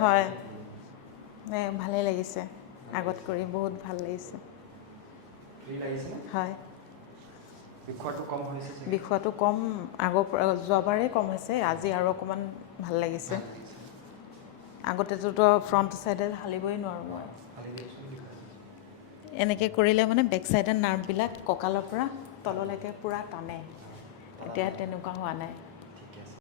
হয় ভালেই লাগিছে আগত কৰি বহুত ভাল লাগিছে হয় বিষোৱাটো কম আগৰ যোৱাবাৰেই কম হৈছে আজি আৰু অকণমান ভাল লাগিছে আগতেতো ফ্ৰণ্ট ছাইডে হালিবই নোৱাৰোঁ মই এনেকৈ কৰিলে মানে বেক ছাইডে নাৰ্ভবিলাক কঁকালৰ পৰা তললৈকে পূৰা টানে এতিয়া তেনেকুৱা হোৱা নাই